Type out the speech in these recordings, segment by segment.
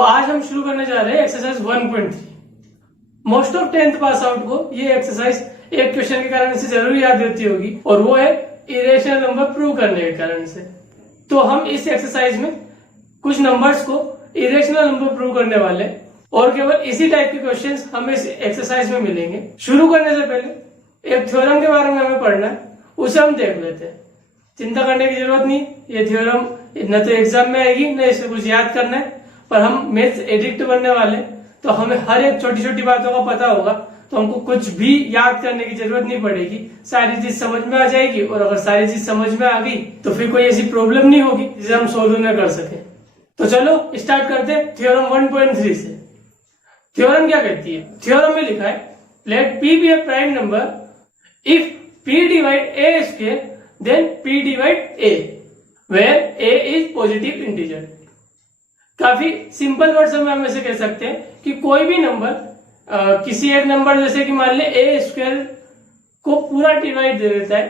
आज हम शुरू करने जा रहे हैं exercise 1.3। Most of 10th pass out को ये एक्सरसाइज एक क्वेश्चन के कारण से जरूर याद रहती होगी, और वो है इरेशनल नंबर प्रूव करने के कारण से। तो हम इस एक्सरसाइज में कुछ नंबर्स को इरेशनल नंबर प्रूव करने वाले हैं, और केवल इसी टाइप के क्वेश्चंस हमें इस एक्सरसाइज में मिलेंगे। शुरू करने से पहले एक थ्योरम के बारे में हमें पढ़ना है, उसे हम देख लेते हैं। चिंता करने की जरूरत नहीं, ये थ्योरम न तो एग्जाम में आएगी न इसे कुछ याद करना है, पर हम मैथ्स एडिक्ट बनने वाले, तो हमें हर एक छोटी छोटी बातों का पता होगा, तो हमको कुछ भी याद करने की जरूरत नहीं पड़ेगी, सारी चीज समझ में आ जाएगी। और अगर सारी चीज समझ में आ गई तो फिर कोई ऐसी प्रॉब्लम नहीं होगी जिसे हम सोल्व न कर सके। तो चलो स्टार्ट करते हैं थ्योरम 1.3 से। थ्योरम क्या कहती है? थ्योरम में लिखा है let P be a prime number if P divide A square then P divide A where A is positive integer. काफी सिंपल वर्ड्स में हम ऐसे कह सकते हैं कि कोई भी नंबर किसी एक नंबर जैसे कि मान ले A स्क्वायर को पूरा डिवाइड दे देता है,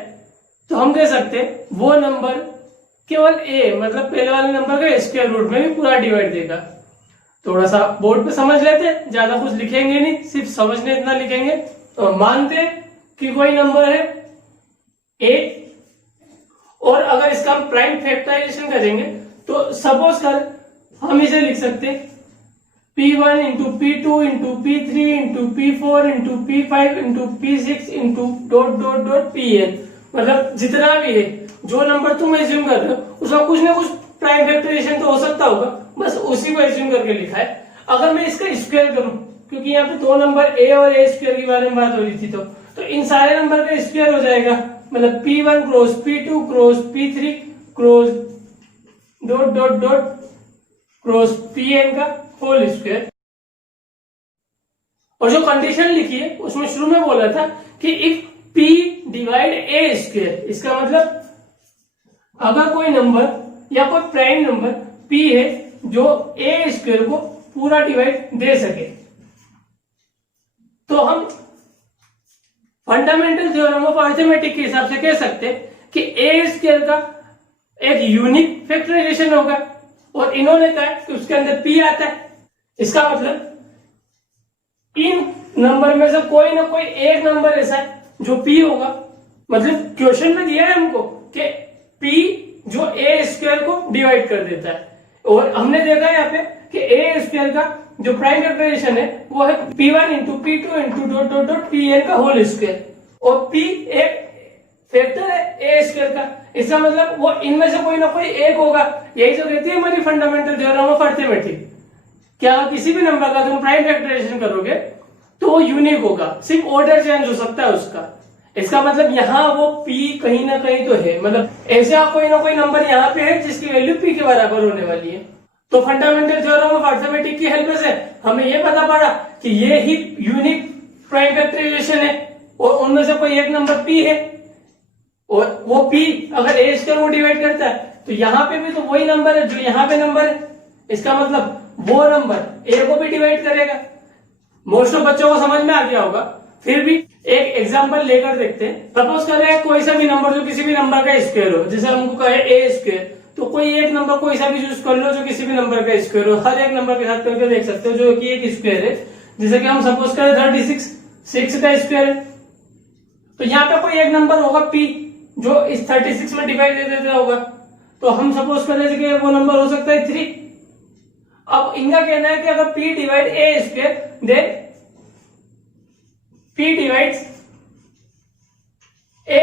तो हम कह सकते हैं वो नंबर केवल A मतलब पहले वाले नंबर का स्क्वायर रूट में भी पूरा डिवाइड देगा। थोड़ा सा बोर्ड पे समझ लेते हैं, ज्यादा कुछ लिखेंगे नहीं, सिर्फ समझने इतना लिखेंगे। तो मानते कि कोई नंबर है A, और अगर इसका हम प्राइम फैक्टराइजेशन करेंगे तो सपोज कर हम इसे लिख सकते हैं P1 into P2 into P3 into P4 into P5 into P6 into dot dot dot Pn। मतलब जितना भी है, जो नंबर तुम एज्यूम कर रहे हो उसका कुछ ना कुछ प्राइम फैक्टराइजेशन तो हो सकता होगा, बस उसी को एज्यूम करके लिखा है। अगर मैं इसका स्क्वायर करूं, क्योंकि यहाँ पे दो नंबर A और A स्क्वायर के बारे में बात हो रही थी, तो इन सारे नंबर का स्क्वायर हो जाएगा। मतलब P1 cross P2 cross P3 cross dot dot dot cross Pn का होल स्क्वायर। और जो कंडीशन लिखी है उसमें शुरू में बोला था कि if P divide A square, इसका मतलब अगर कोई नंबर या कोई प्राइम नंबर P है जो A स्क्वायर को पूरा डिवाइड दे सके, तो हम फंडामेंटल थ्योरम ऑफ अरिथमेटिक के हिसाब से कह सकते हैं कि A स्क्वायर का एक यूनिक फैक्टराइजेशन होगा, और इन्होंने कहा कि उसके अंदर P आता है। इसका मतलब इन नंबर में से कोई ना कोई एक नंबर ऐसा है जो P होगा। मतलब क्वेश्चन में दिया है हमको कि P जो A स्क्वायर को डिवाइड कर देता है, और हमने देखा है यहाँ पे कि A स्क्वायर का जो प्राइम फैक्टराइजेशन है वो है P1 into P2 into dot dot dot Pn का होल स्क्वायर, और P एक फैक्टर है A स्क्वायर का। इसका मतलब वो इनमें से कोई ना कोई एक होगा। यही जो कहती है हमारी फंडामेंटल थ्योरम ऑफ अरिथमेटिक। क्या किसी भी नंबर का तुम प्राइम फैक्टराइजेशन करोगे तो वो यूनिक होगा, सिर्फ ऑर्डर चेंज हो सकता है उसका। इसका मतलब यहाँ वो P कहीं ना कहीं तो है, मतलब ऐसा कोई ना कोई नंबर यहाँ पे है जिसकी वैल्यू P के बराबर होने वाली है। तो फंडामेंटल थ्योरम ऑफ अरिथमेटिक की हेल्प से हमें यह पता पड़ा कि ये ही यूनिक प्राइम फैक्टराइजेशन है, और उनमें से कोई एक नंबर P है, और वो P अगर A स्क्वायर को डिवाइड करता है तो यहाँ पे भी तो वही नंबर है जो यहाँ पे नंबर है। इसका मतलब वो नंबर A को भी डिवाइड करेगा। मोस्ट ऑफ बच्चों को समझ में आ गया होगा, फिर भी एक एग्जांपल लेकर देखते हैं। सपोज कर रहे हैं कोई सा भी नंबर जो किसी भी नंबर का स्क्वायर हो, जैसे हमको कहे A स्क्वायर, तो कोई एक नंबर कोई सा भी चूज कर लो जो किसी भी नंबर का स्क्वायर हो। हर एक नंबर के साथ करके देख सकते हो जो कि एक स्क्वायर है। जैसे कि हम सपोज करें 36 6 का स्क्वायर है, तो यहाँ पे कोई एक नंबर होगा P जो इस 36 में डिवाइड दे देता होगा, तो हम सपोज कर रहे थे कि वो नंबर हो सकता है 3। अब इनका कहना है कि अगर P divide A square then P divides A,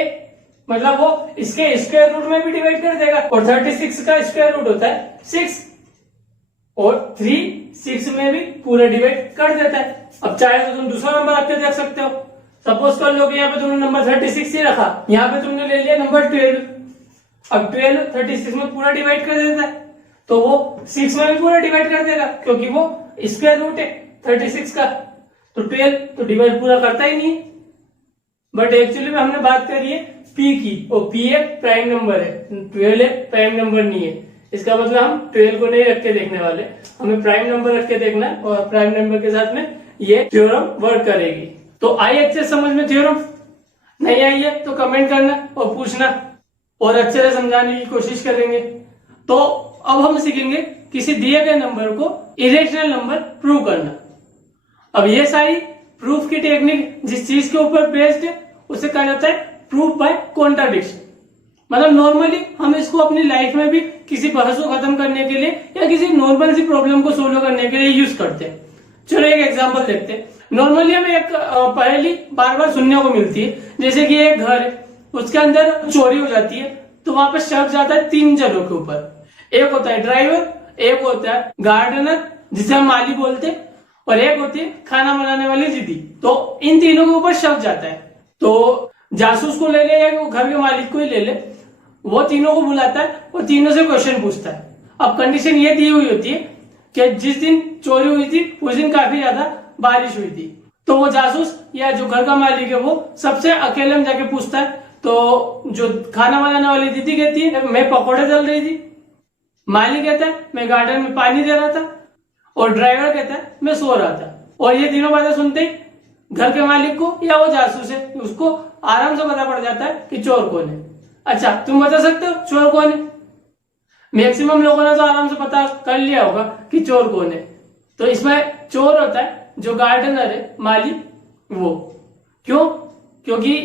मतलब वो इसके स्क्वायर रूट में भी डिवाइड कर देगा, और 36 का स्क्वायर रूट होता है 6, और 3 6 में भी पूरा डिवाइड कर देता है। अब चाहे तो तुम दूसरा नंबर रख के देख सकते हो। सपोज कर लो कि यहाँ पे तुमने नंबर 36 ही रखा, यहाँ पे तुमने ले लिया नंबर 12। अब 12 36 में पूरा डिवाइड कर देता है, तो वो 6 में भी पूरा डिवाइड कर देगा, क्योंकि वो स्क्वायर रूट है 36 का। तो 12 तो डिवाइड पूरा करता ही नहीं। बट एक्चुअली में हमने बात करी है P की, और P एक प्राइम नंबर है, 12 एक प्राइम नंबर नहीं है। इसका मतलब हम 12 को नहीं रख के देखने वाले, हमें प्राइम नंबर रख के देखना है, और प्राइम नंबर के साथ में ये थ्योरम वर्क करेगी। तो आई अच्छे समझ में थ्योरम? नहीं आई है तो कमेंट करना और पूछना, और अच्छे से समझाने की कोशिश करेंगे। तो अब हम सीखेंगे किसी दिए गए नंबर को इरेशनल नंबर प्रूव करना। अब ये सारी प्रूफ की टेक्निक जिस चीज के ऊपर बेस्ड है उसे कहा जाता है प्रूफ बाय कॉन्ट्राडिक्शन। मतलब नॉर्मली हम इसको अपनी लाइफ में भी किसी बहस को खत्म करने के लिए या किसी नॉर्मल सी प्रॉब्लम को सोल्व करने के लिए यूज करते हैं। चलो एक एग्जांपल देखते हैं। नॉर्मली हमें एक पहेली बार बार सुनने को मिलती है, जैसे कि एक घर है, उसके अंदर चोरी हो जाती है, तो वहां पर शक जाता है 3 जनों के ऊपर। एक होता है ड्राइवर, एक होता है गार्डनर जिसे हम माली बोलते हैं, और एक होती है खाना बनाने वाली दीदी। तो इन तीनों के ऊपर शक जाता है। तो जासूस को ले ले या घर के मालिक को ही ले ले, वो तीनों को बुलाता है और तीनों से क्वेश्चन पूछता है। अब कंडीशन ये दी हुई होती है कि जिस दिन चोरी हुई थी उस दिन काफी ज्यादा बारिश हुई थी। तो वो जासूस या जो घर का मालिक है वो सबसे अकेले में जाके पूछता है। तो जो खाना बनाने वाली दीदी कहती है मैं पकौड़े तल रही थी, माली कहता है मैं गार्डन में पानी दे रहा था, और ड्राइवर कहता है मैं सो रहा था। और ये तीनों बातें सुनते ही घर के मालिक को या वो जासूस है उसको आराम से पता पड़ जाता है कि चोर कौन है। अच्छा, तुम बता सकते हो चोर कौन है? मैक्सिमम लोगों ने तो आराम से पता कर लिया होगा कि चोर कौन है। तो इसमें चोर होता है जो गार्डनर है, माली, वो। क्यों? क्योंकि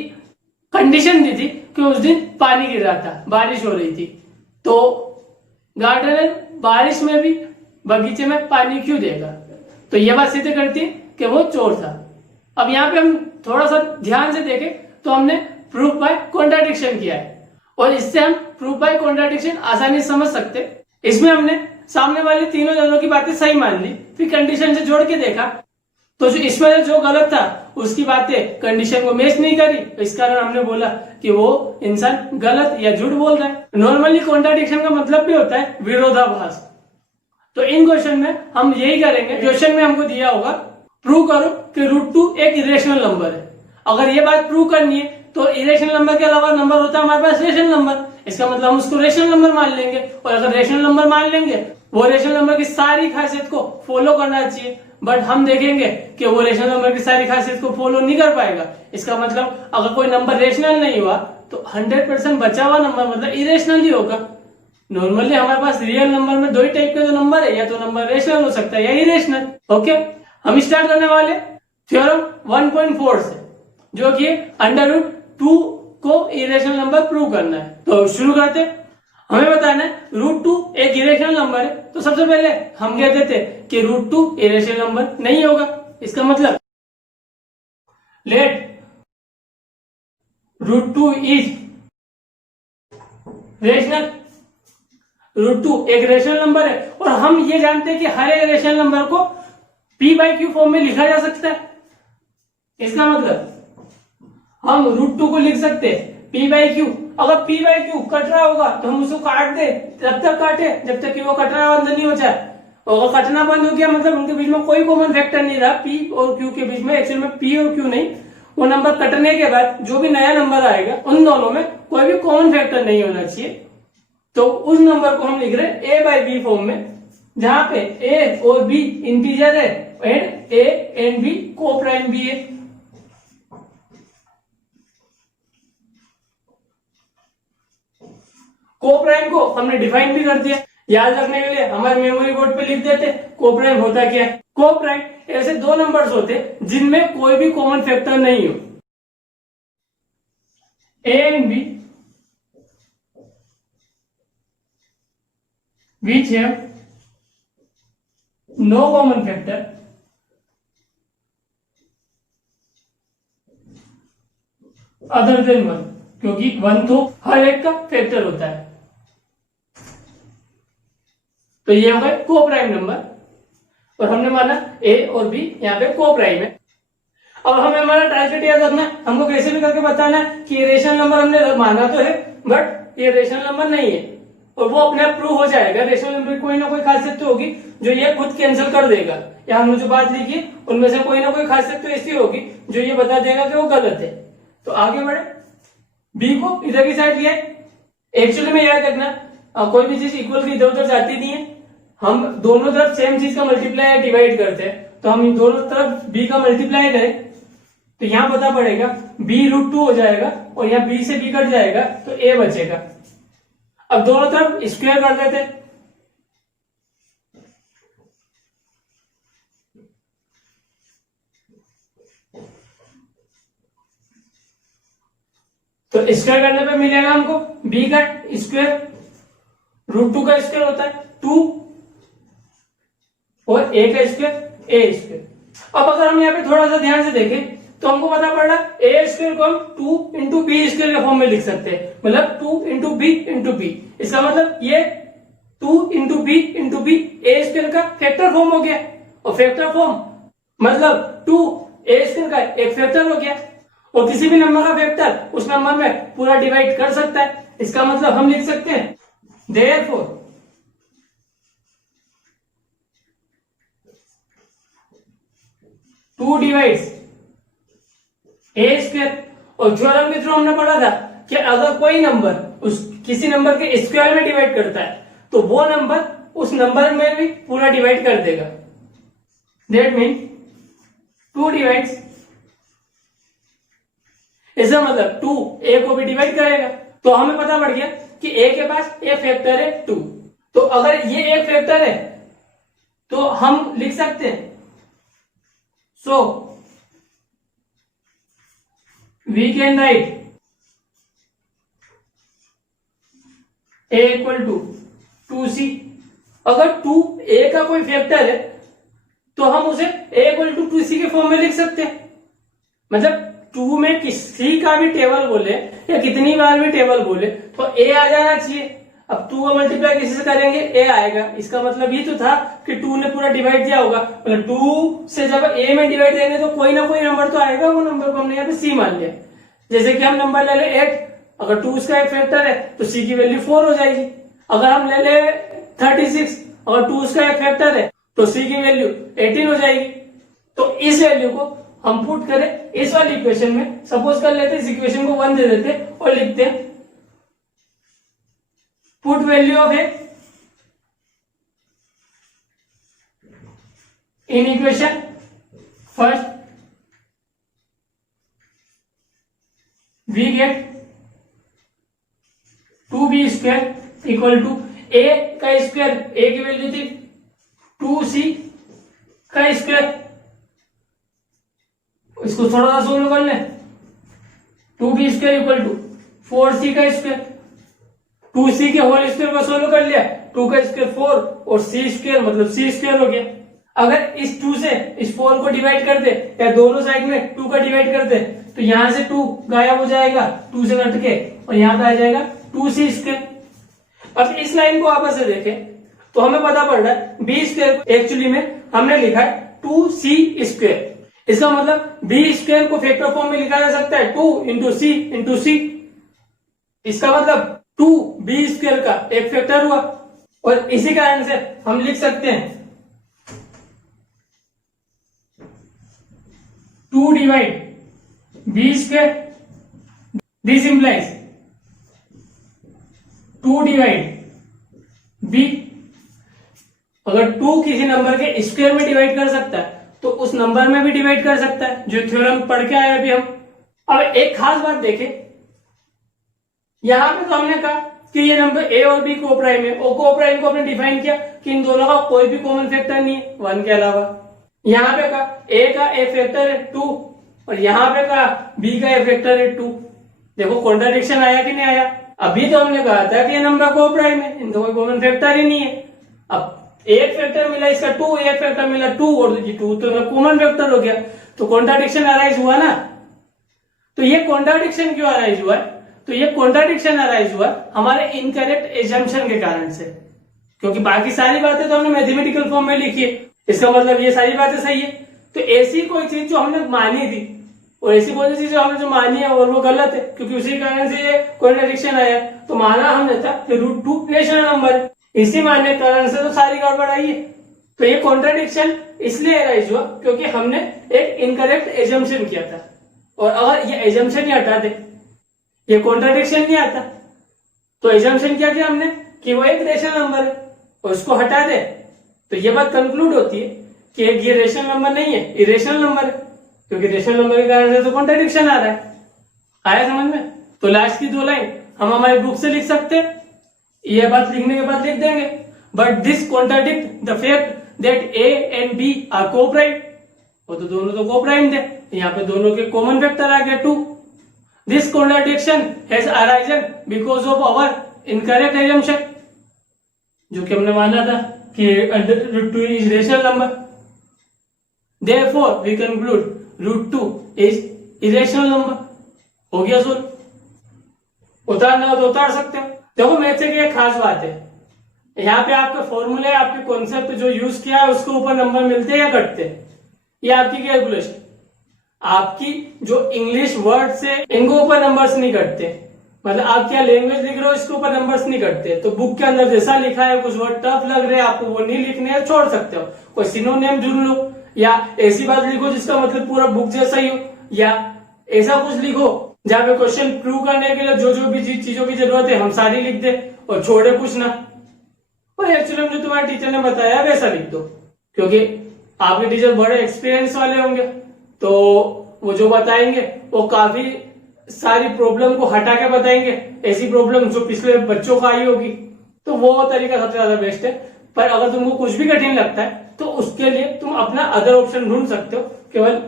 कंडीशन दी थी कि उस दिन पानी गिर रहा था, बारिश हो रही थी। तो गार्डनर बारिश में भी बगीचे में पानी क्यों देगा? तो यह बात सिद्ध करती है कि वो चोर था। अब यहाँ पे हम थोड़ा सा ध्यान से देखें तो हमने प्रूफ बाय कॉन्ट्राडिक्शन किया है, और इससे हम प्रूफ बाय कॉन्ट्राडिक्शन आसानी से समझ सकते। इसमें हमने सामने वाली तीनों जनों की बातें सही मान ली, फिर कंडीशन से जोड़ के देखा तो जो इसमें जो गलत था उसकी बातें कंडीशन को मैच नहीं करी, इस कारण हमने बोला कि वो इंसान गलत या झूठ बोल रहा है। नॉर्मली कॉन्ट्राडिक्शन का मतलब भी होता है विरोधाभास। तो इन क्वेश्चन में हम यही करेंगे। क्वेश्चन में हमको दिया होगा प्रूव करो कि √2 एक इरेशनल नंबर है। अगर ये बात प्रूव करनी है तो इरेशनल नंबर के अलावा नंबर होता है हमारे पास रेशनल नंबर। इसका मतलब हम उसको रेशनल नंबर मान लेंगे, और अगर रेशनल नंबर मान लेंगे वो रेशनल नंबर की सारी खासियत को फॉलो करना चाहिए। बट हम देखेंगे कि वो रेशनल नंबर की सारी खासियत को फॉलो नहीं कर पाएगा। इसका मतलब अगर कोई नंबर रेशनल नहीं हुआ तो 100% बचा हुआ नंबर मतलब इरेशनल ही होगा। नॉर्मली हमारे पास रियल नंबर में 2 ही टाइप के जो नंबर है, या तो नंबर रेशनल हो सकता है या इरेशनल। ओके, हम स्टार्ट करने वाले थ्योरम 1.4 से, जो कि √2 को इरेशनल नंबर प्रूव करना है। तो शुरू करते। हमें बताना है √2 एक इरेशनल नंबर है। तो सबसे पहले हम कहते थे कि √2 इरेशनल नंबर नहीं होगा। इसका मतलब लेट √2 इज रेशनल। √2 एक रेशनल नंबर है, और हम ये जानते हैं कि हर एक रेशनल नंबर को p/q फॉर्म में लिखा जा सकता है। इसका मतलब हम √2 को लिख सकते हैं p/q। अगर p/q कट रहा होगा तो हम उसको काट दे, तब तक काटे जब तक कि वो कटना बंद नहीं हो जाए। और अगर कटना बंद हो गया मतलब उनके बीच में कोई कॉमन फैक्टर नहीं रहा, p और q के बीच में। एक्चुअल में p और q नहीं, वो नंबर कटने के बाद जो भी नया नंबर आएगा उन दोनों में कोई भी कॉमन फैक्टर नहीं होना चाहिए। तो उस नंबर को हम लिख रहे हैं a/b फॉर्म में, जहां पे a और b इंटीजर है एंड a एंड b को प्राइम भी है। को प्राइम को हमने डिफाइन भी कर दिया। याद रखने के लिए हमारे मेमोरी बोर्ड पे लिख देते को प्राइम होता क्या है। को प्राइम ऐसे 2 नंबर्स होते जिनमें कोई भी कॉमन फैक्टर नहीं हो, a and b which have no common factor other than 1, क्योंकि 1 तो हर एक का फैक्टर होता है। तो ये हो गए को प्राइम नंबर, और हमने माना a और b यहाँ पे को प्राइम है। अब हमें हमारा टारगेट याद रखना है, हमको कैसे भी करके बताना है कि रेशनल नंबर हमने माना तो है बट ये रेशनल नंबर नहीं है, और वो अपने आप प्रूव हो जाएगा। रेशनल नंबर कोई ना कोई खासियत तो होगी जो ये खुद कैंसिल कर देगा, या हमने जो बात लिखी है उनमें से कोई ना कोई खासियत तो ऐसी होगी जो ये बता देगा कि वो गलत है। तो आगे बढ़े, बी को इधर की साइड लिया। एक्चुअली में याद रखना कोई भी चीज इक्वल की इधर उधर जाती नहीं है, हम दोनों तरफ सेम चीज का मल्टीप्लाई या डिवाइड करते हैं। तो हम दोनों तरफ b का मल्टीप्लाई करें तो यहाँ पता पड़ेगा b √2 हो जाएगा, और यहाँ b से b कट जाएगा तो a बचेगा। अब दोनों तरफ स्क्वायर कर देते, तो स्क्वायर करने पे मिलेगा हमको b का स्क्वायर, √2 का स्क्वायर होता है 2 और a का स्क्वायर a स्क्वायर। अब अगर हम यहाँ पे थोड़ा सा ध्यान से देखें तो हमको पता पड़ रहा a स्क्वायर को हम 2 इंटू बी स्क्वायर के फॉर्म में लिख सकते हैं, मतलब 2 इंटू बी इंटू बी। इसका मतलब ये 2 इंटू बी ए स्क्वायर का फैक्टर फॉर्म हो गया, और फैक्टर फॉर्म मतलब 2 ए स्क्वायर का एक फैक्टर हो गया, और किसी भी नंबर का फैक्टर उस नंबर में पूरा डिवाइड कर सकता है। इसका मतलब हम लिख सकते हैं देयरफॉर 2 डिवाइड्स ए स्क्वायर। और थ्योरम के थ्रू हमने पढ़ा था कि अगर कोई नंबर उस किसी नंबर के स्क्वायर में डिवाइड करता है तो वो नंबर उस नंबर में भी पूरा डिवाइड कर देगा। दैट मीन 2 डिवाइड्स, इसका मतलब 2 a को भी डिवाइड करेगा। तो हमें पता पड़ गया कि a के पास एक फैक्टर है 2। तो अगर ये एक फैक्टर है तो हम लिख सकते हैं so we can write a equal to 2c। अगर 2a का कोई फैक्टर है तो हम उसे a इक्वल टू 2c के फॉर्म में लिख सकते हैं। मतलब 2 में किसी का भी टेबल बोले या कितनी बार भी टेबल बोले तो a आ जाना चाहिए। अब 2 का मल्टीप्लाई किसी से करेंगे a आएगा। इसका मतलब ये तो था कि 2 ने पूरा डिवाइड दिया होगा, मतलब 2 से जब a में डिवाइड देंगे तो कोई ना कोई नंबर तो आएगा। वो नंबर को हमने यहाँ पे c मान लिया। जैसे कि हम नंबर ले ले 8, अगर 2 उसका एक फैक्टर है तो c की वैल्यू 4 हो जाएगी। अगर हम ले ले 36, अगर 2 उसका एक फैक्टर है तो c की वैल्यू 18 हो जाएगी। तो इस वैल्यू को हम पुट करें इस वाली इक्वेशन में, सपोज कर लेते हैं इस इक्वेशन को 1 दे देते और लिखते हैं put value of a in equation first, we get 2b square equal to a का स्क्वायर, a की वैल्यू थी 2c का स्क्वायर। इसको थोड़ा सा सोल्व कर ले, 2b square equal to 4c का स्क्वायर। 2c के होल स्क्वायर को सोल्व कर लिया, 2 का स्क्वायर 4 और c स्क्वायर मतलब c स्क्वायर हो गया। अगर इस 2 से इस 4 को डिवाइड कर दे या दोनों साइड में 2 का डिवाइड कर दे तो यहां से 2 गायब हो जाएगा, 2 से कट के, और यहां पे आ जाएगा 2c स्क्वायर। अब इस लाइन को आपस से देखें तो हमें पता पड़ रहा है b स्क्वायर एक्चुअली में हमने लिखा है 2c स्क्वायर। इसका मतलब b स्क्वायर को फैक्टर फॉर्म में लिखा जा सकता है 2 इंटू सी इंटू सी। इसका मतलब 2b स्क्वायर का एक फैक्टर हुआ, और इसी कारण से हम लिख सकते हैं 2 divide b square. This implies 2 divide b। अगर 2 किसी नंबर के स्क्वायर में डिवाइड कर सकता है तो उस नंबर में भी डिवाइड कर सकता है, जो थ्योरम पढ़ के आए अभी हम। अब एक खास बात देखें, यहां पे तो हमने कहा कि ये नंबर a और b को प्राइम है, और को प्राइम को हमने डिफाइन किया कि इन दोनों का कोई भी कॉमन फैक्टर नहीं है 1 के अलावा। यहां पे कहा a का एक फैक्टर है 2 और यहां पे कहा b का एक फैक्टर है 2। देखो कॉन्ट्राडिक्शन आया कि नहीं आया? अभी तो हमने कहा था कि ये नंबर को प्राइम है, इनका कोई कॉमन फैक्टर ही नहीं है। अब एक फैक्टर मिला इसका 2, एक फैक्टर मिला 2 और ये 2 तो कॉमन फैक्टर हो गया, तो कॉन्ट्राडिक्शन अराइज हुआ ना। तो ये कॉन्ट्राडिक्शन क्यों अराइज हुआ है? तो ये कॉन्ट्राडिक्शन अराइज हुआ हमारे इनकरेक्ट एजम्पशन के कारण से, क्योंकि बाकी सारी बातें तो हमने मैथमेटिकल फॉर्म में लिखी है। इसका मतलब ये सारी बातें सही है। तो ऐसी कोई चीज जो हमने मानी थी और ऐसी कोई चीज हमने जो मानी है और वो गलत है, क्योंकि उसी कारण से ये कॉन्ट्राडिक्शन आया। तो माना हमने था कि √2 रेशनल नंबर है, इसी मानने के कारण से तो सारी गड़बड़ आई है। तो ये कॉन्ट्राडिक्शन इसलिए अराइज हुआ क्योंकि हमने एक इनकरेक्ट एजम्पशन किया था, और अगर ये एजम्पशन ही हटा दे, ये कॉन्ट्राडिक्शन नहीं आता। तो एजम्पशन क्या किया हमने कि वो एक रेशनल नंबर है, और उसको हटा दे तो ये बात कंक्लूड होती है कि एक ये रेशनल नंबर नहीं है, इरेशनल नंबर है, क्योंकि रेशनल नंबर के कारण से तो कॉन्ट्राडिक्शन आ रहा है। आया समझ में? तो लास्ट की 2 लाइन हम हमारे बुक से लिख सकते हैं, ये बात लिखने के बाद लिख देंगे, but this contradict the fact that a and b are coprime. वो तो दोनों तो कोप्राइम थे, यहाँ पे दोनों के कॉमन फैक्टर आ गया 2। This contradiction has arisen because of our incorrect assumption, जो कि हमने माना था कि √2 is rational number, therefore we conclude √2 is irrational number. हो गया सोल्व। उतारना हो तो उतार सकते हो। देखो मैथ से एक खास बात है, यहाँ पे आपके फॉर्मूले, आपके कॉन्सेप्ट जो यूज किया है उसके ऊपर नंबर मिलते हैं या घटते हैं, ये आपकी कैलकुलेशन। आपकी जो इंग्लिश वर्ड से इनको ऊपर नंबर्स नहीं घटते, मतलब आप क्या लैंग्वेज लिख रहे हो इसके ऊपर नंबर्स नहीं घटते। तो बुक के अंदर जैसा लिखा है, कुछ वर्ड टफ लग रहे हैं आपको, वो नहीं लिखने हैं, छोड़ सकते हो। कोई सिनोनिम ढूंढ लो, या ऐसी बात लिखो जिसका मतलब पूरा बुक जैसा ही हो, या ऐसा कुछ लिखो जहाँ पे क्वेश्चन प्रूव करने के लिए जो जो भी चीजों की जरूरत है हम सारी लिख दे और छोड़े कुछ ना। और एक्चुअली जो तुम्हारे टीचर ने बताया वैसा लिख दो, क्योंकि आपके टीचर बड़े एक्सपीरियंस वाले होंगे, तो वो जो बताएंगे वो काफी सारी प्रॉब्लम को हटा के बताएंगे, ऐसी प्रॉब्लम जो पिछले बच्चों को आई होगी, तो वो तरीका सबसे ज्यादा बेस्ट है। पर अगर तुमको कुछ भी कठिन लगता है तो उसके लिए तुम अपना अदर ऑप्शन ढूंढ सकते हो, केवल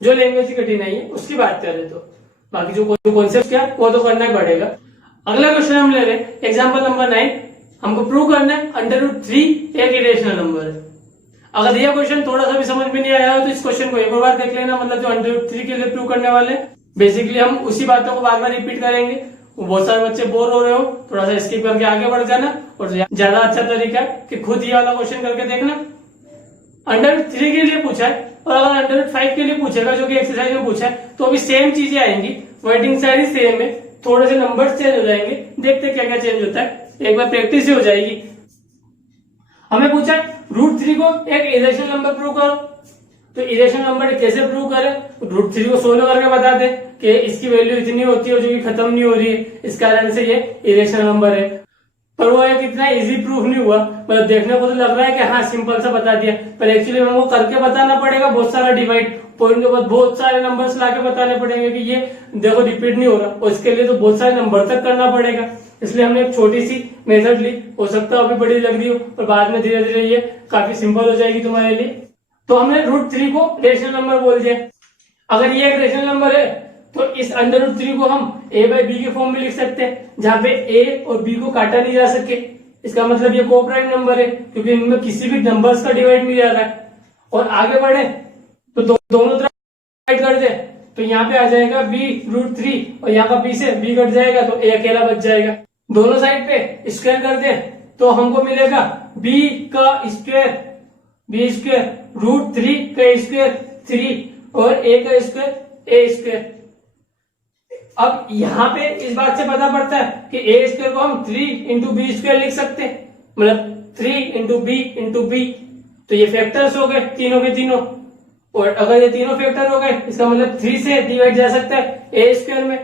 जो लैंग्वेज की कठिनाई है उसकी बात कर रहे, तो बाकी जो कॉन्सेप्ट क्या वो तो करना ही पड़ेगा। अगला क्वेश्चन हम ले रहे हैं एग्जाम्पल नंबर 9। हमको प्रूव करना है √3 एक इरेशनल नंबर है। अगर यह क्वेश्चन थोड़ा सा भी समझ में नहीं आया हो तो इस क्वेश्चन को एक और बार देख लेना, मतलब जो √3 के लिए प्रूव करने वाले बेसिकली हम उसी बातों को बार बार रिपीट करेंगे। बहुत सारे बच्चे बोर हो रहे हो, थोड़ा सा स्किप करके आगे बढ़ जाना, और ज्यादा अच्छा तरीका है कि खुद ये वाला क्वेश्चन करके देखना। √3 के लिए पूछा है, और अगर √5 के लिए पूछेगा जो कि एक्सरसाइज में पूछा है, तो अभी सेम चीजें आएंगी, वर्डिंग सारी सेम है, थोड़े से नंबर्स चेंज हो जाएंगे, देखते क्या क्या चेंज होता है, एक बार प्रैक्टिस ही हो जाएगी। हमें पूछा है √3 को एक इरेशनल नंबर प्रूव करो, तो इरेशनल नंबर कैसे प्रूव करें? √3 को सोल्व करके बता दे कि इसकी वैल्यू इतनी होती है जो कि खत्म नहीं हो रही है, इस कारण से ये इरेशनल नंबर है। पर वो एक इतना इजी प्रूफ नहीं हुआ, मतलब देखने को तो लग रहा है कि हाँ सिंपल सा बता दिया, पर एक्चुअली हमको करके बताना पड़ेगा, बहुत सारा डिवाइड, पॉइंट के बाद बहुत सारे नंबर्स लाके बताने पड़ेंगे कि ये देखो रिपीट नहीं हो रहा, और इसके लिए तो बहुत सारे नंबर तक करना पड़ेगा। इसलिए हमने एक छोटी सी मेथड ली, हो सकता है अभी बड़ी लग रही हो, पर बाद में धीरे धीरे ये काफी सिंपल हो जाएगी तुम्हारे लिए। तो हमने √3 को रेशनल नंबर बोल दिया। अगर ये एक रेशनल नंबर है तो इस √3 को हम a/b के फॉर्म में लिख सकते हैं, जहां पे a और b को काटा नहीं जा सके। इसका मतलब ये कोप्राइम नंबर है, क्योंकि इनमें किसी भी नंबर्स का डिवाइड नहीं जा रहा है। और आगे बढ़े तो दोनों तरफ डिवाइड कर दे, तो यहाँ पे आ जाएगा b√3, और यहाँ का b से b कट जाएगा तो a अकेला बच जाएगा। दोनों साइड पे स्क्वायर कर दे तो हमको मिलेगा b का स्क्वायर √3 का स्क्वायर 3 और a का स्क्वायर a स्क्वायर। अब यहाँ पे इस बात से पता पड़ता है कि a स्क्वायर को हम 3 इंटू बी स्क्वायर लिख सकते हैं, मतलब 3 इंटू बी, तो ये फैक्टर्स हो गए तीनों के तीनों। और अगर ये तीनों फैक्टर हो गए, इसका मतलब 3 से डिवाइड जा सकता है a स्क्वायर में,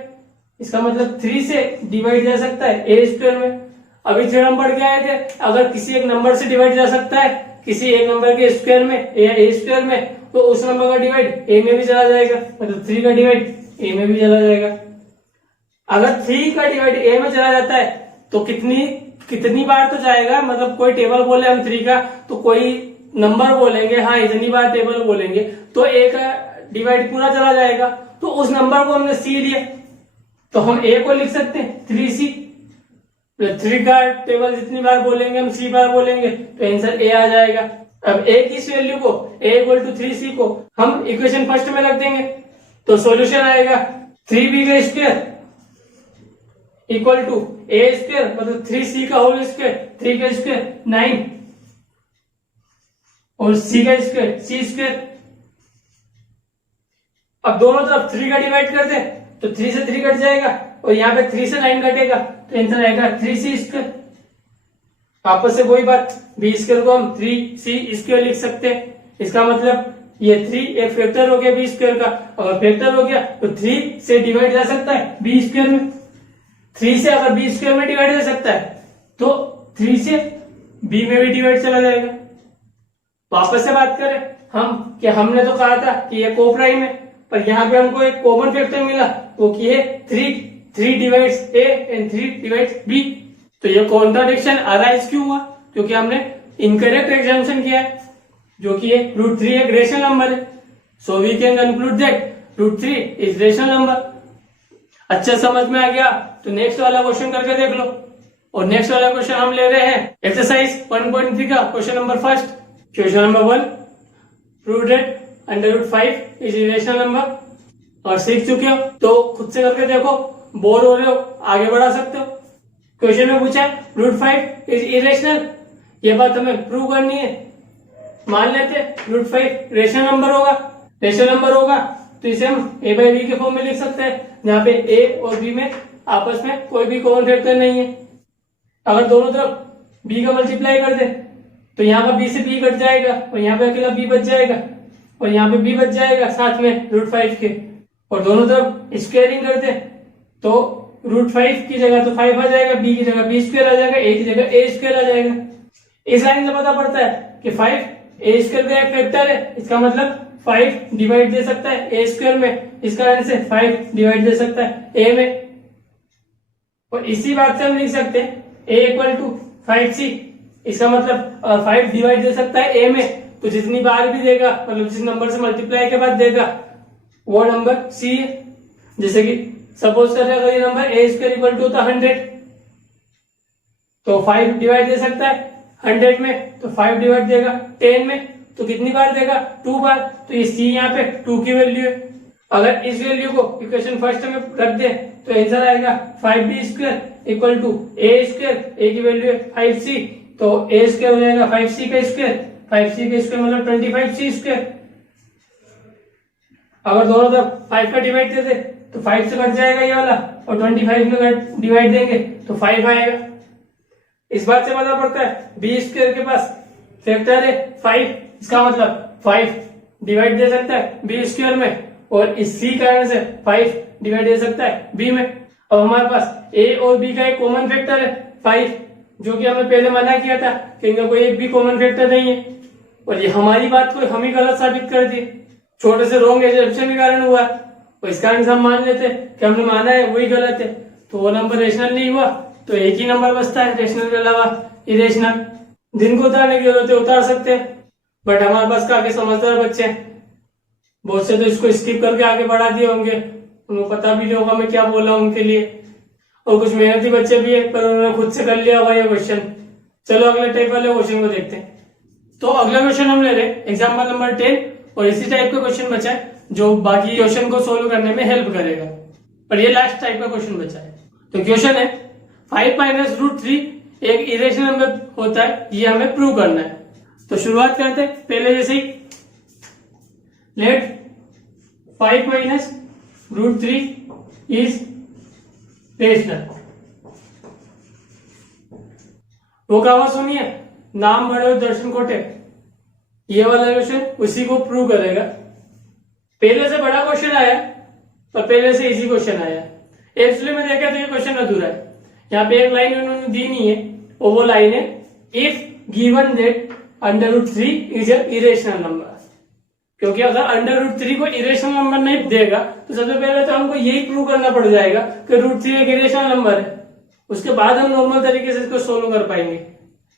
इसका मतलब 3 से डिवाइड जा सकता है a स्क्वायर में। अभी थ्योरम पढ़ के आए थे, अगर किसी एक नंबर से डिवाइड जा सकता है किसी एक नंबर के स्क्वायर में या a स्क्वायर में, तो उस नंबर का डिवाइड a में भी चला जाएगा, मतलब 3 का डिवाइड a में भी चला जाएगा। अगर 3 का डिवाइड a में चला जाता है तो कितनी बार तो जाएगा, मतलब कोई टेबल बोले हम 3 का तो कोई नंबर बोलेंगे, हाँ इतनी बार टेबल बोलेंगे, तो a का डिवाइड पूरा चला जाएगा। तो उस नंबर को हमने c लिया, तो हम a को लिख सकते हैं 3c। 3 का टेबल जितनी बार बोलेंगे हम c बार बोलेंगे, तो आंसर a आ जाएगा। अब a की इस वैल्यू को a = 3c को हम इक्वेशन फर्स्ट में रख देंगे, तो सॉल्यूशन आएगा 3b का स्क्वायर = a स्क्वायर, मतलब 3c का होल स्क्वायर, 3 का स्क्वायर 9 और c का स्क्वायर c स्क्वायर। अब दोनों तरफ 3 का डिवाइड कर दे तो 3 से 3 कट जाएगा, और यहाँ पे 3 से 9 कटेगा, तो आंसर आएगा 3c स्क्वायर। आपस से वही बात, b स्क्वायर को हम 3c स्क्वायर लिख सकते हैं। इसका मतलब ये 3 एक फैक्टर हो गया b स्क्वायर का, अगर फैक्टर हो गया तो 3 से डिवाइड जा सकता है b स्क्वायर में। 3 से अगर b स्क्वायर में डिवाइड जा सकता है तो 3 से b में भी डिवाइड चला जाएगा। वापस से बात करें हम कि हमने तो कहा था कि ये कोप्राइम है, पर यहाँ पे हमको एक कॉमन फैक्टर मिला, वो कि है 3 divides a and 3 divides b। तो ये कॉन्ट्राडिक्शन अराइज क्यों हुआ? क्योंकि हमने इनकरेक्ट एग्जाम्पशन किया है, जो कि √3 एक रेशनल नंबर है। So we can conclude that √3 is rational number. अच्छा समझ में आ गया तो नेक्स्ट वाला क्वेश्चन करके देख लो। और नेक्स्ट वाला क्वेश्चन हम ले रहे हैं एक्सरसाइज 1.3 का question number first. Question number 1, prove that √5 is irrational number. और सीख चुके हो तो खुद से करके देखो, बोर हो रहे हो आगे बढ़ा सकते हो। क्वेश्चन में पूछा √5 इज इरेशनल, ये बात हमें प्रूव करनी है। मान लेते √5 रेशनल नंबर होगा। रेशनल नंबर होगा तो इसे हम a बाई बी के फॉर्म में लिख सकते हैं, जहाँ पे a और b में आपस में कोई भी कॉमन फैक्टर नहीं है। अगर दोनों तरफ b का मल्टीप्लाई कर दे तो यहाँ पर b से b कट जाएगा और यहाँ पे अकेला b बच जाएगा और यहाँ पे b बच जाएगा साथ में √5 के। और दोनों तरफ स्क्वायरिंग कर दे तो √5 की जगह तो 5 आ जाएगा, b की जगह b स्क्वायर आ जाएगा, a की जगह a स्क्वायर आ जाएगा। इस लाइन से पता पड़ता है कि 5 a स्क्वायर का एक फैक्टर है, इसका मतलब 5 डिवाइड दे सकता है a स्क्वायर में, इस कारण से 5 डिवाइड दे सकता है a में। और इसी बात से हम लिख सकते हैं a इक्वल टू 5c, इसका मतलब 5 डिवाइड दे सकता है a में, तो जितनी बार भी देगा मतलब जिस नंबर से मल्टीप्लाई के बाद देगा वो नंबर c है। जैसे कि सपोज कर रहे ये number a square equal to था 100, तो 5 डिवाइड दे सकता है 100 में, तो 5 डिवाइड देगा 10 में, तो कितनी बार देगा 2 बार, तो ये c यहाँ पे 2 की वैल्यू है। अगर इस वैल्यू को इक्वेशन फर्स्ट में रख दे तो आंसर आएगा 5b square equal to a square, a की वैल्यू है 5c, तो a स्क्वायर हो जाएगा 5c का स्क्वायर, 5c का स्क्वायर मतलब 25c स्क्वायर। अगर दोनों तरफ 5 का डिवाइड दे दे तो 5 से कट जाएगा ये वाला और 25 में डिवाइड देंगे तो 5 आएगा। इस बात से पता पड़ता है b स्क्वायर के पास फैक्टर है 5, इसका मतलब 5 डिवाइड दे सकता है b स्क्वायर में और इस c कारण से 5 डिवाइड दे सकता है b में। अब हमारे पास a और b का एक कॉमन फैक्टर है 5, जो कि हमने पहले मना किया था कि इनका कोई एक भी कॉमन फैक्टर नहीं है। और ये हमारी बात को हम ही गलत साबित कर दिए, छोटे से रॉन्ग एजम्पशन के कारण हुआ, और इस कारण से हम मान लेते कि हमने माना है वही गलत है, तो वो नंबर रेशनल नहीं हुआ, तो एक ही नंबर बचता है रेशनल के अलावा इरेशनल। जिनको उतारने की जरूरत है उतार सकते हैं, बट हमारे पास काफी समझदार बच्चे हैं, बहुत से तो इसको स्किप करके आगे बढ़ा दिए होंगे, उनको पता भी नहीं होगा मैं क्या बोला उनके लिए। और कुछ मेहनती बच्चे भी है पर उन्होंने खुद से कर लिया होगा ये क्वेश्चन। चलो अगले टाइप वाले क्वेश्चन को देखते हैं। तो अगला क्वेश्चन हम ले रहे हैं एग्जाम्पल नंबर 10, और इसी टाइप का क्वेश्चन बचा है जो बाकी क्वेश्चन को सोल्व करने में हेल्प करेगा, पर ये लास्ट टाइप का क्वेश्चन बचा है। तो क्वेश्चन है 5 माइनस √3 एक इरेशनल नंबर होता है, ये हमें प्रूव करना है। तो शुरुआत करते हैं पहले जैसे ही, लेट 5 माइनस √3 इज रेशनल। वो कहावत सुनिए, नाम बड़े दर्शन खोटे, ये वाला क्वेश्चन उसी को प्रूव करेगा। पहले से बड़ा क्वेश्चन आया पर पहले से इजी क्वेश्चन आया। एक्चुअली में देखा तो ये क्वेश्चन अधूरा है, यहाँ पे एक लाइन उन्होंने दी नहीं है, और वो लाइन है if given that √3 is a irrational number. क्योंकि अगर √3 को इरेशनल नंबर नहीं देगा तो सबसे पहले तो हमको यही प्रूव करना पड़ जाएगा कि √3 एक इरेशनल नंबर है, उसके बाद हम नॉर्मल तरीके से इसको सोल्व कर पाएंगे।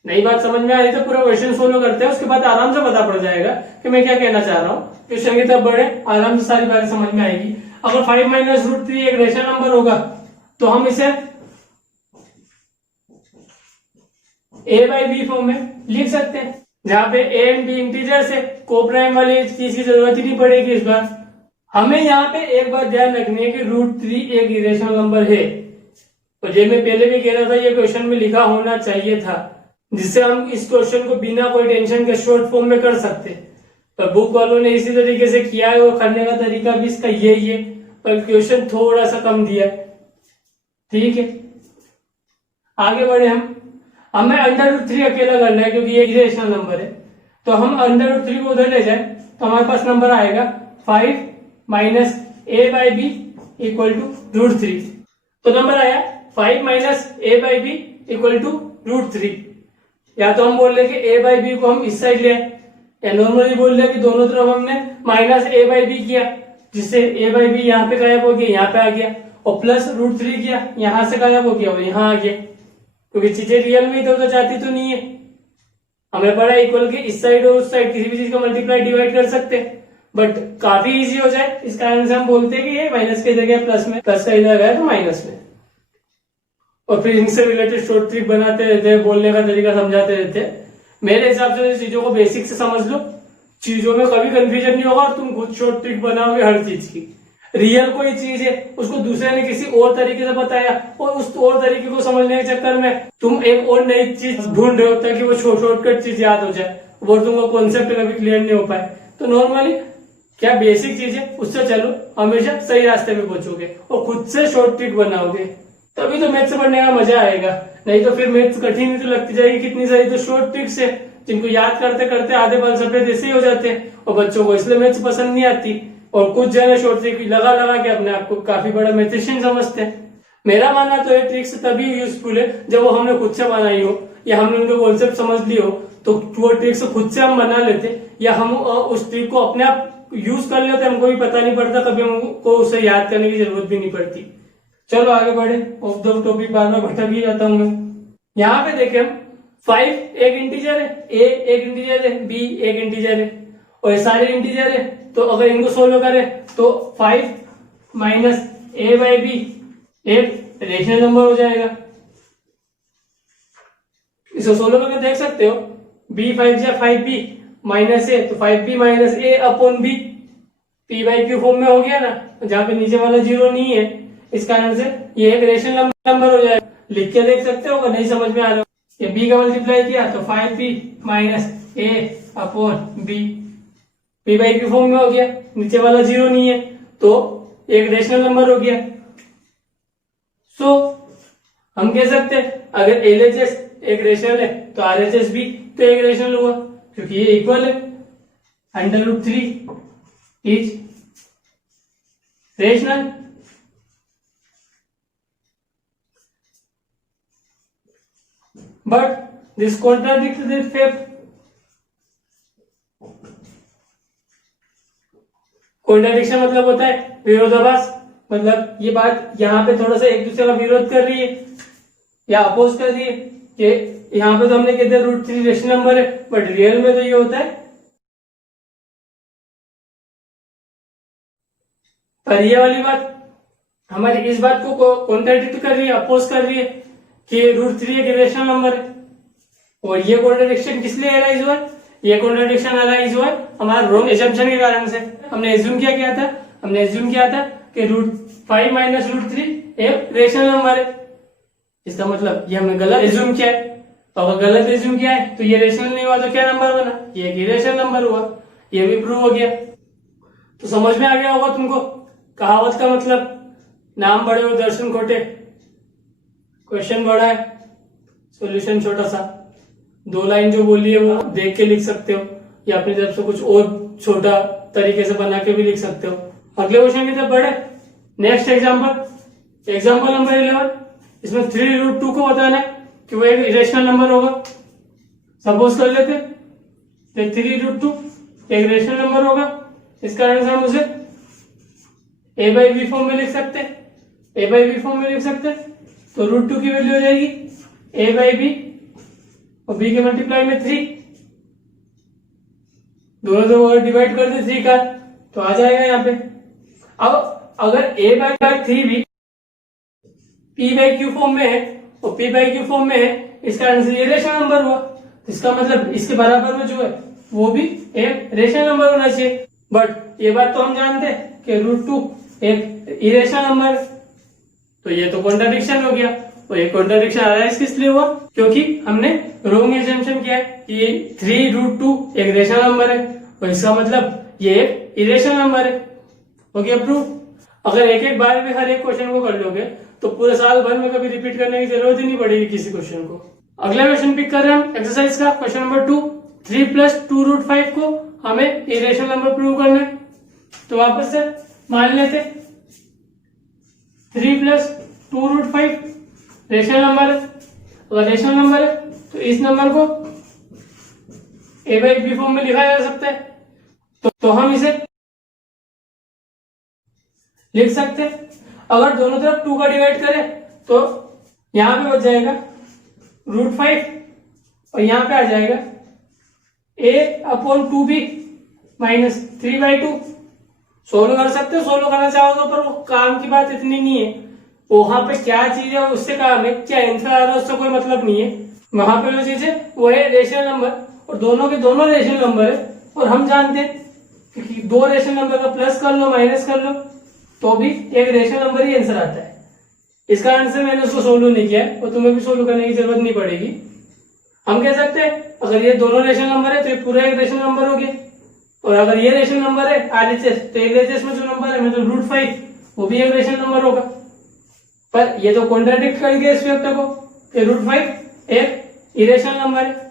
नई बात समझ में आ रही तो पूरा क्वेश्चन सोल्व करते हैं, उसके बाद आराम से पता पड़ जाएगा कि मैं क्या कहना चाह रहा हूँ। क्वेश्चन की तरफ बढ़े, आराम से सारी बातें समझ में आएगी। अगर 5 माइनस √3 एक रेशनल नंबर होगा तो हम इसे a बाई बी फॉर्म में लिख सकते हैं, जहां पे a एंड b इंटीजर्स है, को प्राइम वाली चीज की जरूरत ही नहीं पड़ेगी। इस बार हमें यहाँ पे एक बात ध्यान रखनी है कि √3 एक इरेशनल नंबर है, और जो मैं पहले भी कह रहा था ये क्वेश्चन में लिखा होना चाहिए था, जिससे हम इस क्वेश्चन को बिना कोई टेंशन के शॉर्ट फॉर्म में कर सकते। पर बुक वालों ने इसी तरीके से किया है, और करने का तरीका भी इसका यही है, पर क्वेश्चन थोड़ा सा कम दिया है। ठीक है, आगे बढ़े हम। हमें √3 अकेला करना है क्योंकि ये इरेशनल नंबर है, तो हम √3 को उधर ले जाए तो हमारे पास नंबर आएगा 5 minus a by b equal to √3। तो नंबर आया 5 minus a by b equal to √3। या तो हम बोल रहे कि a बाई बी को हम इस साइड ले, या नॉर्मली बोल रहे कि दोनों तरफ हमने माइनस a बाई बी किया, जिससे a बाई बी यहाँ पे गायब हो गया, यहाँ पे आ गया, और प्लस √3 किया, यहाँ से गायब हो गया और यहाँ आ गया, क्योंकि चीजें रियल में इधर उधर जाती तो नहीं है। हमें पड़ा इक्वल के इस साइड और उस साइड किसी भी चीज को मल्टीप्लाई डिवाइड कर सकते हैं, बट काफी इजी हो जाए इस कारण से हम बोलते हैं कि ये माइनस की जगह प्लस में, प्लस का इधर गया तो माइनस में। और फिर इनसे रिलेटेड शॉर्ट ट्रिक बनाते रहते हैं, बोलने का तरीका समझाते रहते हैं। मेरे हिसाब से चीजों को बेसिक से समझ लो, चीजों में कभी कंफ्यूजन नहीं होगा और तुम खुद शॉर्ट ट्रिक बनाओगे हर चीज की। रियल कोई चीज है उसको दूसरे ने किसी और तरीके से बताया और उस और तरीके को समझने के चक्कर में तुम एक और नई चीज ढूंढ रहे हो ताकि वो शॉर्टकट चीज याद हो जाए, वो तुमको कॉन्सेप्ट कभी क्लियर नहीं हो पाए। तो नॉर्मली क्या बेसिक चीज है उससे चलो, हमेशा सही रास्ते पे पहुंचोगे और खुद से शॉर्ट ट्रिक बनाओगे, तभी तो मैथ्स पढ़ने का मजा आएगा। नहीं तो फिर मैथ्स कठिन तो लगती जाएगी कितनी सारी तो शॉर्ट ट्रिक्स है जिनको याद करते करते आधे बाल सफेद ऐसे ही हो जाते हैं और बच्चों को इसलिए मैथ्स पसंद नहीं आती। और कुछ जने शॉर्ट ट्रिक लगा लगा के अपने आप को काफी बड़ा मैथ्शियन समझते हैं। मेरा मानना तो ये ट्रिक्स तभी यूजफुल है जब वो हमने खुद से बनाई हो या हमने उनके कॉन्सेप्ट समझ लिए हो, तो वो ट्रिक्स खुद से हम बना लेते या हम उस ट्रिक को अपने आप यूज कर लेते, हमको भी पता नहीं पड़ता, कभी हमको उसे याद करने की जरूरत भी नहीं पड़ती। चलो आगे बढ़े, ऑफ द टॉपिक बार बार भटक ही जाता हूँ मैं। यहाँ पे देखें हम 5 एक इंटीजर है, a एक इंटीजर है, b एक इंटीजर है और ये सारे इंटीजर है। तो अगर इनको सोल्व करें तो 5 माइनस a बाई बी एक रेशनल नंबर हो जाएगा। इसको सोल्व करके देख सकते हो, b 5 या 5b माइनस a, तो 5b minus a upon b p by Q form में हो गया ना, जहाँ पे नीचे वाला जीरो नहीं है, इस कारण से ये एक रेशनल नंबर हो जाएगा। लिख के देख सकते हो अगर नहीं समझ में आ रहा, ये b का मल्टीप्लाई किया तो 5b minus a upon b, p by Q form में हो गया, नीचे वाला जीरो नहीं है तो एक रेशनल नंबर हो गया। सो हम कह सकते हैं अगर LHS एक रेशनल है तो RHS भी तो एक रेशनल हुआ क्योंकि ये इक्वल है। √3 is rational. But this contradicts this fifth. Contradiction मतलब होता है विरोधाभास, मतलब ये बात यहाँ पे थोड़ा सा एक दूसरे का विरोध कर रही है या अपोज कर रही है कि यहाँ पे तो हमने कहते हैं √3 रेशनल नंबर है बट रियल में तो ये होता है। पर ये वाली बात हमारी इस बात को कॉन्ट्राडिक्ट कर रही है, अपोज कर रही है कि √3 एक रेशनल नंबर है। और ये कॉन्ट्राडिक्शन किस लिए अराइज हुआ? ये कॉन्ट्राडिक्शन अराइज हुआ हमारा रॉन्ग एजम्पशन के कारण से। हमने एज्यूम किया था, हमने एज्यूम किया था कि √5 माइनस √3 एक रेशनल नंबर है। इसका मतलब ये हमने गलत एज्यूम किया है। तो अगर गलत एज्यूम किया है तो ये रेशनल नहीं हुआ तो क्या नंबर बना? ये एक इरेशनल नंबर हुआ। ये भी प्रूव हो गया। तो समझ में आ गया होगा तुमको कहावत का मतलब, नाम बड़े और दर्शन खोटे। क्वेश्चन बड़ा है, सॉल्यूशन छोटा सा। 2 लाइन जो बोली है वो देख के लिख सकते हो या अपनी तरफ से कुछ और छोटा तरीके से बना के भी लिख सकते हो। अगले क्वेश्चन की तरफ बढ़े। Next example, example number 11। इसमें 3√2 को बताना है कि वो एक इरेशनल नंबर होगा। सपोज कर लेते 3√2 एक रेशनल नंबर होगा, इस कारण से हम उसे a बाई बी फॉर्म में लिख सकते हैं। a बाई बी फॉर्म में लिख सकते हैं तो √2 की वैल्यू हो जाएगी a बाई बी और b के मल्टीप्लाई में 3, दोनों से डिवाइड कर दे 3 का तो आ जाएगा यहाँ पे। अब अगर a बाई 3 भी p बाई क्यू फॉर्म में है और p बाई क्यू फॉर्म में है, इस कारण से ये रेशनल नंबर हुआ। इसका मतलब इसके बराबर में जो है वो भी एक रेशनल नंबर होना चाहिए। बट ये बात तो हम जानते हैं कि √2 एक इरेशनल नंबर है, तो ये तो कॉन्ट्राडिक्शन हो गया। और ये कॉन्ट्राडिक्शन अराइज किस लिए हुआ? क्योंकि हमने रॉन्ग एजम्पशन किया है कि ये 3√2 एक रेशनल नंबर है और इसका मतलब ये एक इरेशनल नंबर है। हो गया प्रूफ। अगर एक एक बार में हर एक क्वेश्चन को कर लोगे तो पूरे साल भर में कभी रिपीट करने की जरूरत ही नहीं पड़ेगी किसी क्वेश्चन को। अगला क्वेश्चन पिक कर रहे हैं हम एक्सरसाइज का, क्वेश्चन नंबर 2। 3 + 2√5 को हमें इरेशनल नंबर प्रूव करना है। तो वापस से मान लेते 3 + 2√5 रेशनल नंबर है। अगर रेशनल नंबर है तो इस नंबर को a बाई बी फॉर्म में लिखा जा सकता है। तो हम इसे लिख सकते हैं। अगर दोनों तरफ 2 का डिवाइड करें तो यहां पे बच जाएगा √5 और यहां पे आ जाएगा a/2b - 3/2 सोल्व कर सकते हो, सोल्व करना चाहो तो, पर वो काम की बात इतनी नहीं है। वहां पे क्या चीज है उससे काम है, क्या आंसर आ रहा है उससे कोई मतलब नहीं है। वहां पे जो चीज है वो है रेशनल नंबर, और दोनों के दोनों रेशनल नंबर है, और हम जानते हैं कि दो रेशनल नंबर का प्लस कर लो माइनस कर लो तो भी एक रेशनल नंबर ही आंसर आता है। इस कारण से मैंने उसको सोल्व नहीं किया है, और तुम्हें भी सोल्व करने की जरूरत नहीं पड़ेगी। हम कह सकते हैं अगर ये दोनों रेशनल नंबर है तो ये पूरा एक रेशनल नंबर हो गया, और अगर ये रेशनल नंबर है RHS तो एक RHS में जो नंबर है मतलब √5 वो भी एक रेशनल नंबर होगा। पर ये तो कॉन्ट्राडिक्ट कर गया इस फैक्टर को, ये √5 एक इरेशनल नंबर है,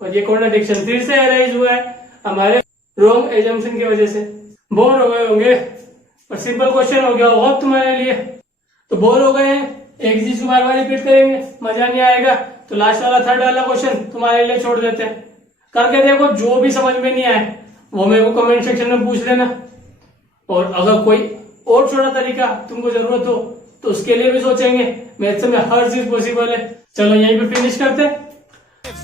और ये कॉन्ट्राडिक्शन फिर से अराइज हुआ है हमारे रॉन्ग एजम्पशन की वजह से। बोर हो गए होंगे और सिंपल क्वेश्चन हो गया होगा तुम्हारे लिए, तो बोर हो गए हैं, एक चीज को बार बार रिपीट करेंगे मजा नहीं आएगा, तो लास्ट वाला थर्ड वाला क्वेश्चन तुम्हारे लिए छोड़ देते हैं। करके देखो, जो भी समझ में नहीं आए वो मेरे को कमेंट सेक्शन में पूछ लेना, और अगर कोई और छोटा तरीका तुमको जरूरत हो तो उसके लिए भी सोचेंगे। मैथ्स में हर चीज पॉसिबल है। चलो यहीं पे फिनिश करते हैं।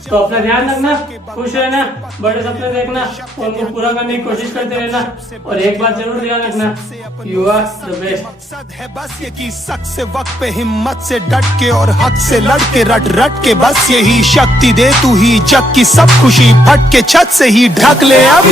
तो अपना ध्यान रखना, खुश रहना, बड़े सपने देखना और उनको पूरा करने की कोशिश करते रहना, और एक बात जरूर ध्यान रखना, यू आर द बेस्ट। मकसद है बस ये कि सक से वक्त पे हिम्मत से डट के और हक से लड़ के रट रट के बस यही शक्ति दे तू ही जग की सब खुशी फट के छत से ही ढक ले अब।